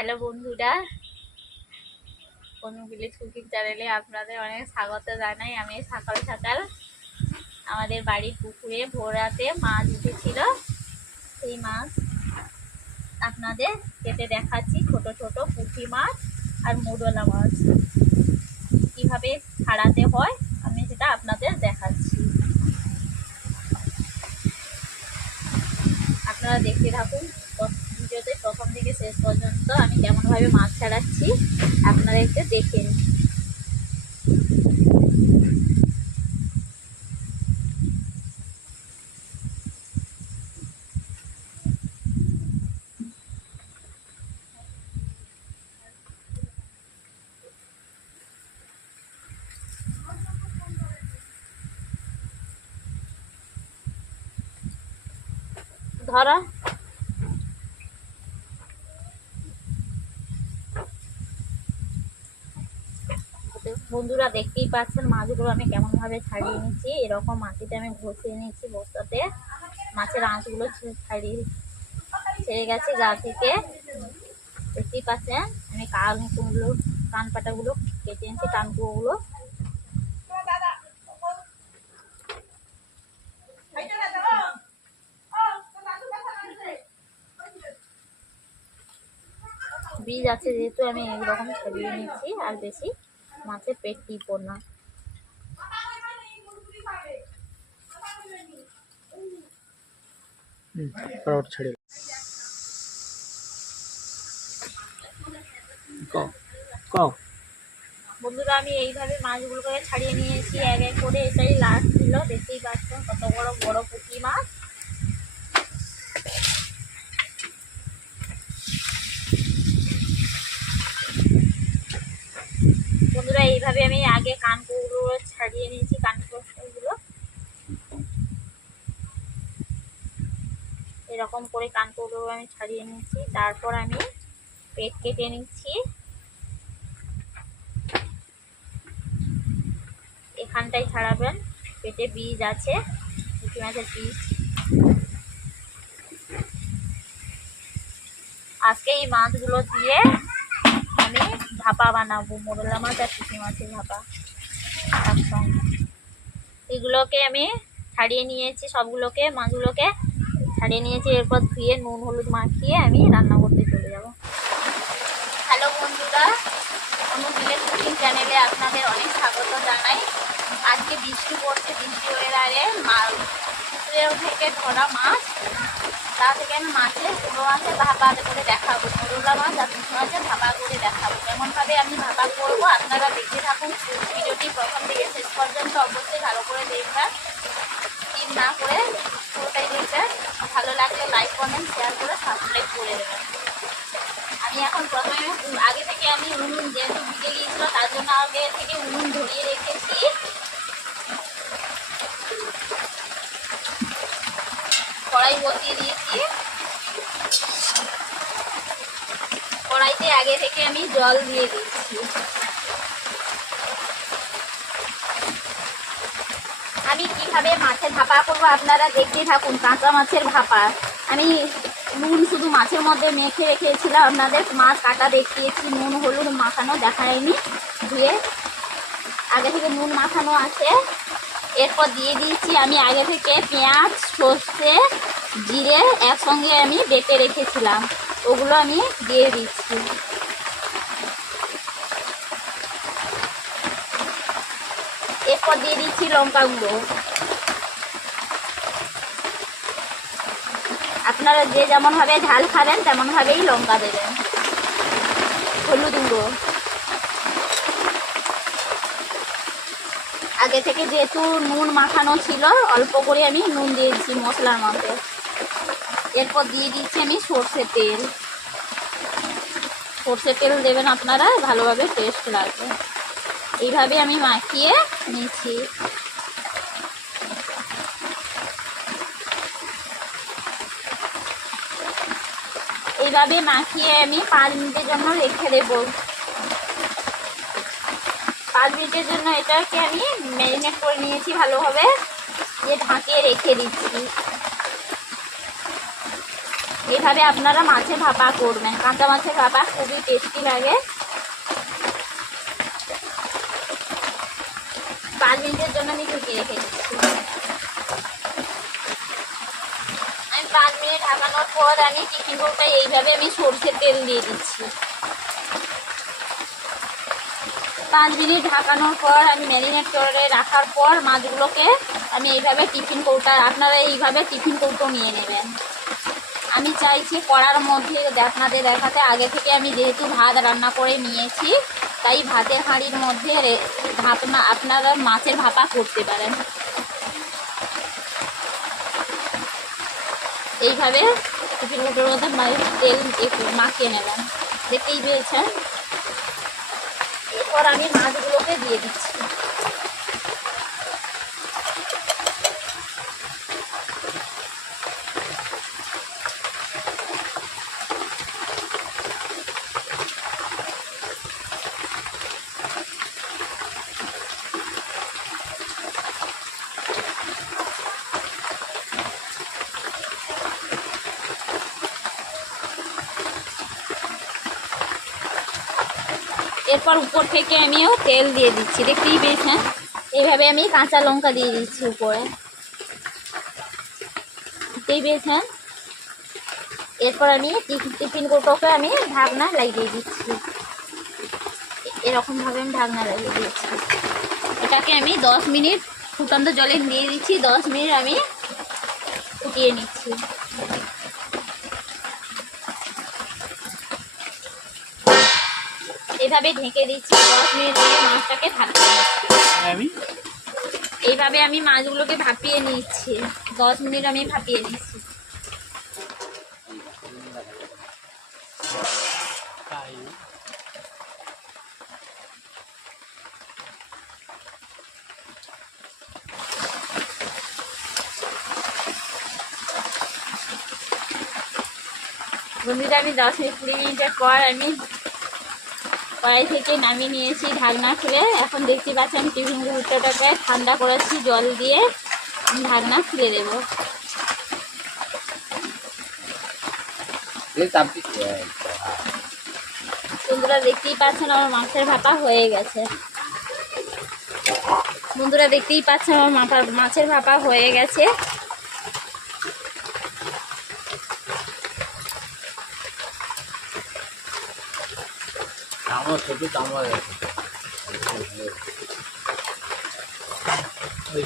Hello বন্ধুরা। অনু village cooking চ্যানেলে আপনাদের অনেক স্বাগত জানাই। আমি সকাল সকাল আমাদের বাড়ির পুকুরে ভোরাতে মাছ উঠেছিল। সেই মাছ আপনাদের কেটে দেখাচ্ছি। ছোট ছোট পুঁটি মাছ আর মোডলা মাছ। কীভাবে ছাড়াতে হয় আমি সেটা আপনাদের দেখাচ্ছি। আপনারা দেখতে থাকুন প্রথ- ভিডিওতে প্রথম থেকে শেষ পর্যন্ত আমি কেমনভাবে মাছ ছাড়াচ্ছি আপনারা একটু দেখে নিন। ধরো বন্ধুরা দেখতেই পাচ্ছেন, মাছগুলো আমি কেমন ভাবে ছাড়িয়ে নিচ্ছি। এরকম মাটিতে আমি ঘষিয়ে নিচ্ছি বস্তাতে। মাছের আঁশগুলো ছাড়িয়ে ছেড়ে গেছে গা থেকে। দেখতেই পাচ্ছেন, আমি কানগুলো কান পাটাগুলো কেটে নিচ্ছি কানকুয়োগুলো বীজ আছে যেহেতু আমি এইরকম ছাড়িয়ে নিচ্ছি, আর বেশি মাছের পেট টিপো না। ছেড়ে বন্ধুরা আমি এইভাবে মাছগুলোকে ছাড়িয়ে নিয়েছি এক এক করে। এটাই লাস্ট ছিল দেখতেই পাচ্ছেন কত বড় বড় পুঁটি মাছ বন্ধুরা এইভাবে আমি আগে কানকুগুলো ছাড়িয়ে নিয়েছি কানকুগুলো এরকম করে কানকুগুলো আমি ছাড়িয়ে নিয়েছি। তারপর আমি পেট কেটে নিচ্ছি। এখানটাই ছাড়াবেন। পেটে বীজ আছে, পুঁটি মাছের বীজ। আজকে এই মাছগুলো দিয়ে ভাপা বানাবো, মোরলা মাছ আর পুঁটি মাছের ভাপা এগুলোকে আমি ছাড়িয়ে নিয়েছি, সবগুলোকে, মাছগুলোকে ছাড়িয়ে নিয়েছি, এরপর ধুয়ে নুন, হলুদ মাখিয়ে আমি রান্না করতে চলে যাব। হ্যালো বন্ধুরা অনু ভিলেজ কুকিং চ্যানেলে আপনাদের অনেক স্বাগত জানাই। আজকে বৃষ্টি পড়ছে, বৃষ্টি ওয়েদারে মাছ পুকুরে থেকে ধরা মাছ। তা থেকে আমি মাছের পুরো মাছের ভাপা করে দেখাবো করলা মাছ আর পুঁটি মাছের ভাপা করে দেখাবো কেমনভাবে আমি ভাপা করব আপনারা দেখতে থাকুন ভিডিওটি প্রথম থেকে শেষ পর্যন্ত অবশ্যই ভালো করে দেখবেন স্কিপ না করে পুরোটাই দেখবেন ভালো লাগলে লাইক কমেন্ট শেয়ার করে সাবস্ক্রাইব করে দেবেন আমি এখন প্রথমে আগে থেকে আমি উনুন যেহেতু ভিজে গিয়েছিল, তার জন্য আগে থেকে উনুন ধরিয়ে রেখেছি। কড়াই বসিয়ে দিয়েছি। কড়াইতে আগে থেকে আমি জল দিয়ে দিচ্ছি। আমি কীভাবে মাছের ভাপা করব আপনারা দেখতে থাকুন, কাঁচা মাছের ভাপা। আমি নুন শুধু মাছের মধ্যে মেখে রেখেছিলাম, আপনাদের মাছ কাটা দেখিয়েছি, নুন হলুদ মাখানো দেখায়নি। ধুয়ে আগে থেকে নুন মাখানো আছে। এরপর দিয়ে দিয়েছি আমি আগে থেকে পেঁয়াজ, সর্ষে জিরে একসঙ্গে আমি বেটে রেখেছিলাম। ওগুলো আমি দিয়ে দিচ্ছি। এরপর দিয়ে দিচ্ছি লঙ্কা গুঁড়ো। আপনারা যে যেমন ভাবে ঝাল খাবেন তেমন ভাবেই লঙ্কা দেবেন। হলুদ গুঁড়ো। আগে থেকে যেহেতু নুন মাখানো ছিল, অল্প করে আমি নুন দিয়েছি মশলার মধ্যে। এরপর দিয়ে দিচ্ছি আমি সর্ষে তেল। সর্ষে তেল দেবেন আপনারা, ভালোভাবে টেস্ট লাগবে। এইভাবে আমি মাখিয়ে নিচ্ছি। এইভাবে মাখিয়ে আমি পাঁচ মিনিটের জন্য রেখে দেবো। পাঁচ মিনিটের জন্য এটাকে আমি ম্যারিনেট করে নিয়েছি ভালোভাবে। দিয়ে ঢাকিয়ে রেখে দিচ্ছি। এইভাবে আপনারা মাছে ভাপা করবেন। কাঁচা মাছের ভাপা খুবই টেস্টি লাগে। পাঁচ মিনিটের জন্য আমি ঢুকিয়ে রেখে দিচ্ছি। আমি পাঁচ মিনিট ঢাকানোর পর আমি টিফিন কৌটায় এইভাবে আমি সরষের তেল দিয়ে দিচ্ছি। পাঁচ মিনিট ঢাকানোর পর আমি ম্যারিনেট করে রাখার পর মাছগুলোকে আমি এইভাবে টিফিন কৌটা আপনারা এইভাবে টিফিন কৌটো নিয়ে নেবেন। আমি চাইছি কড়ার মধ্যে আপনাদের দেখাতে আগে থেকে আমি যেহেতু ভাত রান্না করে নিয়েছি, তাই ভাতের হাঁড়ির মধ্যে ভাপনা আপনারা মাছের ভাপা করতে পারেন। এইভাবে টিফিন কৌটোর মধ্যে তেল মাখিয়ে নেবেন। দেখতেই পেয়েছেন? এরপর আমি মাছগুলোকে দিয়ে দিচ্ছি। এরপর উপর থেকে আমিও তেল দিয়ে দিচ্ছি। দেখতেই পেয়েছেন এইভাবে আমি কাঁচা লঙ্কা দিয়ে দিচ্ছি উপরে। দেখতেই পেয়েছেন এরপর আমি টিফ- টিফিন কৌটোকে আমি ঢাকনা লাগিয়ে দিচ্ছি। এরকমভাবে আমি ঢাকনা লাগিয়ে দিচ্ছি। এটাকে আমি দশ মিনিট ফুটন্ত জলে দিয়ে দিচ্ছি দশ মিনিট আমি ফুটিয়ে নিচ্ছি। এভাবে ঢেকে দিচ্ছি দশ মিনিট ধরে মাছটাকে ভাপিয়ে নিচ্ছি। আমি? এইভাবে আমি মাছগুলোকে ভাপিয়ে নিচ্ছি। দশ মিনিট আমি ভাপিয়ে নিচ্ছি। বন্ধুরা আমি দশ মিনিট কুড়ি মিনিটের পর আমি কড়াই থেকে নামিয়ে নিয়েছি ঢাকনা খুলে। এখন দেখতে পাচ্ছেন টিফিন গুঁড়োটাকে ঠান্ডা করেছি জল দিয়ে। ঢাকনা খুলে দেবো। বন্ধুরা দেখতেই পাচ্ছেন আমার মাছের ভাপা হয়ে গেছে। বন্ধুরা দেখতেই পাচ্ছেন আমার মাছের ভাপা হয়ে গেছে। আমার ছোট চামড়া গেছে ওই